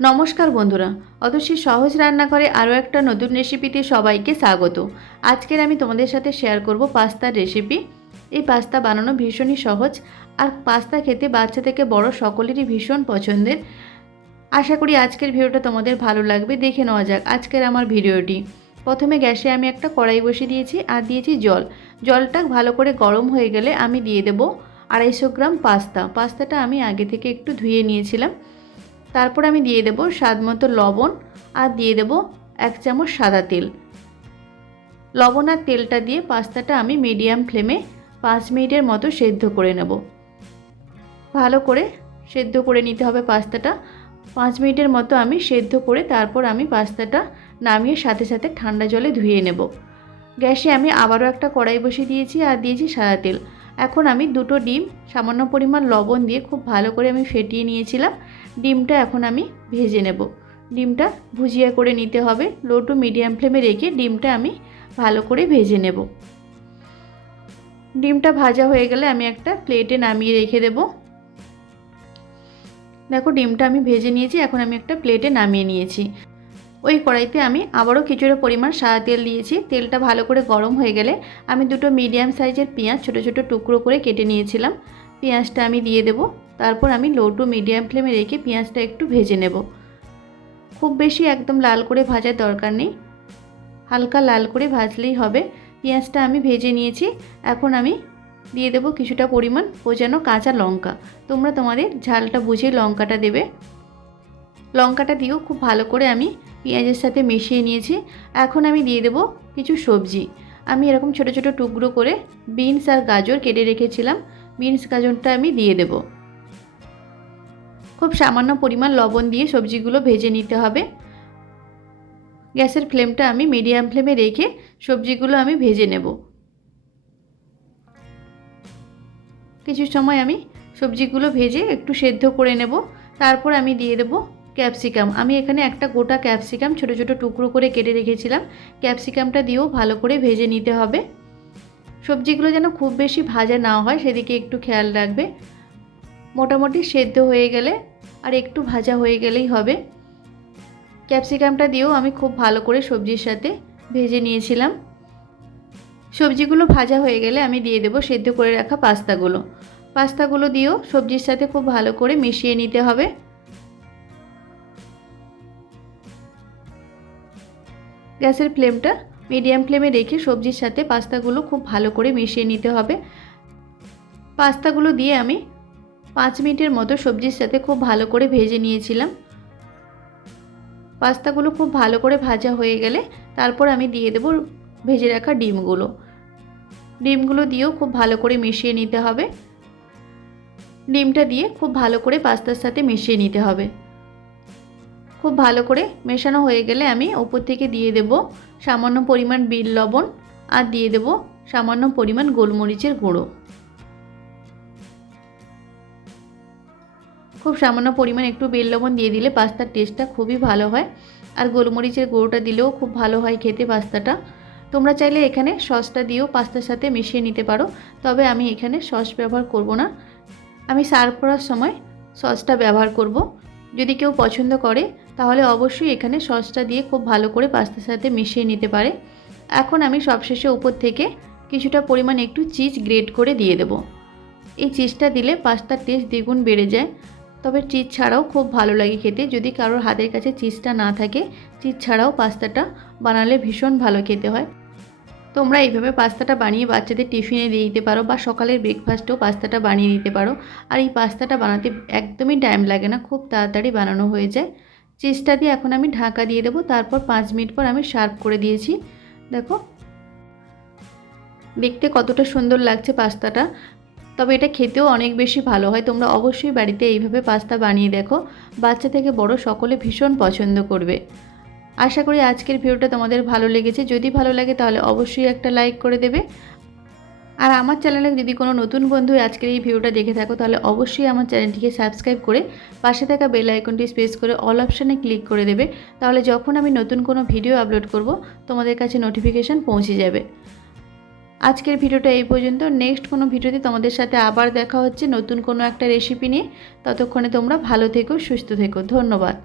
নমস্কার বন্ধুরা, অতসী সহজ রান্নাঘরে আরও একটা নতুন রেসিপিতে সবাইকে স্বাগত। আজকের আমি তোমাদের সাথে শেয়ার করব পাস্তার রেসিপি। এই পাস্তা বানানো ভীষণই সহজ, আর পাস্তা খেতে বাচ্চা থেকে বড় সকলেরই ভীষণ পছন্দের। আশা করি আজকের ভিডিওটা তোমাদের ভালো লাগবে। দেখে নেওয়া যাক আজকের আমার ভিডিওটি। প্রথমে গ্যাসে আমি একটা কড়াই বসিয়ে দিয়েছি আর দিয়েছি জল। জলটা ভালো করে গরম হয়ে গেলে আমি দিয়ে দেব 250 গ্রাম পাস্তা। পাস্তাটা আমি আগে থেকে একটু ধুয়ে নিয়েছিলাম। তারপর আমি দিয়ে দেব স্বাদ মতো লবণ আর দিয়ে দেব 1 চামচ সাদা তেল। লবণ আর তেলটা দিয়ে পাস্তাটা আমি মিডিয়াম ফ্লেমে 5 মিনিটের মতো সেদ্ধ করে নেব। ভালো করে সেদ্ধ করে নিতে হবে পাস্তাটা। 5 মিনিটের মতো আমি সেদ্ধ করে তারপর আমি পাস্তাটা নামিয়ে সাথে সাথে ঠান্ডা জলে ধুয়ে নেব। গ্যাসে আমি আবারও একটা কড়াই বসিয়ে দিয়েছি আর দিয়েছি সাদা তেল। এখন আমি দুটো ডিম সামান্য পরিমাণ লবণ দিয়ে খুব ভালো করে আমি ফেটিয়ে নিয়েছিলাম। ডিমটা এখন আমি ভেজে নেব। ডিমটা ভুজিয়া করে নিতে হবে। লো টু মিডিয়াম ফ্লেমে রেখে ডিমটা আমি ভালো করে ভেজে নেব। ডিমটা ভাজা হয়ে গেলে আমি একটা প্লেটে নামিয়ে রেখে দেব। দেখো ডিমটা আমি ভেজে নিয়েছি, এখন আমি একটা প্লেটে নামিয়ে নিয়েছি। ওই কড়াইতে আমি আবারও কিছুটা পরিমাণ সাদা তেল দিয়েছি। তেলটা ভালো করে গরম হয়ে গেলে আমি দুটো মিডিয়াম সাইজের পেঁয়াজ ছোট ছোট টুকরো করে কেটে নিয়েছিলাম। পেঁয়াজটা আমি দিয়ে দেব। তারপর আমি লো টু মিডিয়াম ফ্লেমে রেখে পেঁয়াজটা একটু ভেজে নেব। খুব বেশি একদম লাল করে ভাজার দরকার নেই, হালকা লাল করে ভাজলেই হবে। পেঁয়াজটা আমি ভেজে নিয়েছি। এখন আমি দিয়ে দেব কিছুটা পরিমাণ কোচানো কাঁচা লঙ্কা। তোমরা তোমাদের ঝালটা বুঝে লঙ্কাটা দেবে। লঙ্কাটা দিয়েও খুব ভালো করে আমি পেঁয়াজের সাথে মিশিয়ে নিয়েছি। এখন আমি দিয়ে দেব কিছু সবজি। আমি এরকম ছোট ছোট টুকরো করে বিনস আর গাজর কেটে রেখেছিলাম। বিনস গাজরটা আমি দিয়ে দেব। খুব সামান্য পরিমাণ লবণ দিয়ে সবজিগুলো ভেজে নিতে হবে। গ্যাসের ফ্লেমটা আমি মিডিয়াম ফ্লেমে রেখে সবজিগুলো আমি ভেজে নেব। কিছু সময় আমি সবজিগুলো ভেজে একটু সেদ্ধ করে নেব। তারপর আমি দিয়ে দেব ক্যাপসিকাম। আমি এখানে একটা গোটা ক্যাপসিকাম ছোট ছোট টুকরো করে কেটে রেখেছিলাম। ক্যাপসিকামটা দিয়েও ভালো করে ভেজে নিতে হবে। সবজিগুলো যেন খুব বেশি ভাজা না হয় সেদিকে একটু খেয়াল রাখবে। মোটামুটি সেদ্ধ হয়ে গেলে আর একটু ভাজা হয়ে গেলেই হবে। ক্যাপসিকামটা দিয়েও আমি খুব ভালো করে সবজির সাথে ভেজে নিয়েছিলাম। সবজিগুলো ভাজা হয়ে গেলে আমি দিয়ে দেব সেদ্ধ করে রাখা পাস্তাগুলো দিয়েও সবজির সাথে খুব ভালো করে মিশিয়ে নিতে হবে। গ্যাসের ফ্লেমটা মিডিয়াম ফ্লেমে রেখে সবজির সাথে পাস্তাগুলো খুব ভালো করে মিশিয়ে নিতে হবে। পাস্তাগুলো দিয়ে আমি 5 মিনিটের মতো সবজির সাথে খুব ভালো করে ভেজে নিয়েছিলাম। পাস্তাগুলো খুব ভালো করে ভাজা হয়ে গেলে তারপর আমি দিয়ে দেব ভেজে রাখা ডিমগুলো দিয়েও খুব ভালো করে মিশিয়ে নিতে হবে। ডিমটা দিয়ে খুব ভালো করে পাস্তার সাথে মিশিয়ে নিতে হবে। খুব ভালো করে মেশানো হয়ে গেলে আমি উপর থেকে দিয়ে দেব সামান্য পরিমাণ বিট লবণ আর দিয়ে দেব সামান্য পরিমাণ গোলমরিচের গুঁড়ো। খুব সামান্য পরিমাণ একটু বিট লবণ দিয়ে দিলে পাস্তার টেস্টটা খুবই ভালো হয়, আর গোলমরিচের গুঁড়োটা দিলেও খুব ভালো হয় খেতে পাস্তাটা। তোমরা চাইলে এখানে সসটা দিয়েও পাস্তার সাথে মিশিয়ে নিতে পারো, তবে আমি এখানে সস ব্যবহার করব না। আমি সার্ভ করার সময় সসটা ব্যবহার করব। যদি কেউ পছন্দ করে তাহলে অবশ্যই এখানে সসটা দিয়ে খুব ভালো করে পাস্তার সাথে মিশিয়ে নিতে পারে। এখন আমি সবশেষে উপর থেকে কিছুটা পরিমাণ একটু চিজ গ্রেট করে দিয়ে দেব। এই চিজটা দিলে পাস্তার টেস্ট দ্বিগুণ বেড়ে যায়। তবে চিজ ছাড়াও খুব ভালো লাগে খেতে। যদি কারোর হাতের কাছে চিজটা না থাকে, চিজ ছাড়াও পাস্তাটা বানালে ভীষণ ভালো খেতে হয়। তোমরা এইভাবে পাস্তাটা বানিয়ে বাচ্চাদের টিফিনে দিয়ে দিতে পারো বা সকালের ব্রেকফাস্টেও পাস্তাটা বানিয়ে দিতে পারো। আর এই পাস্তাটা বানাতে একদমই টাইম লাগে না, খুব তাড়াতাড়ি বানানো হয়ে যায়। চিজটা দিয়ে এখন আমি ঢাকা দিয়ে দেবো। তারপর 5 মিনিট পর আমি সার্ভ করে দিয়েছি। দেখো দেখতে কতটা সুন্দর লাগছে পাস্তাটা। তবে এটা খেতেও অনেক বেশি ভালো হয়। তোমরা অবশ্যই বাড়িতে এইভাবে পাস্তা বানিয়ে দেখো। বাচ্চা থেকে বড় সকলে ভীষণ পছন্দ করবে। আশা করি আজকের ভিডিওটা তোমাদের ভালো লেগেছে। যদি ভালো লাগে তাহলে অবশ্যই একটা লাইক করে দেবে। আর আমার চ্যানেলে যদি কোনো নতুন বন্ধু আজকের এই ভিডিওটা দেখে থাকো তাহলে অবশ্যই আমার চ্যানেলটিকে সাবস্ক্রাইব করে পাশে থাকা বেল আইকনটি প্রেস করে অল অপশানে ক্লিক করে দেবে। তাহলে যখন আমি নতুন কোনো ভিডিও আপলোড করব তোমাদের কাছে নোটিফিকেশান পৌঁছে যাবে। আজকের ভিডিওটা এই পর্যন্ত। নেক্সট কোনো ভিডিওতে তোমাদের সাথে আবার দেখা হচ্ছে নতুন কোনো একটা রেসিপি নিয়ে। ততক্ষণে তোমরা ভালো থেকো, সুস্থ থেকো। ধন্যবাদ।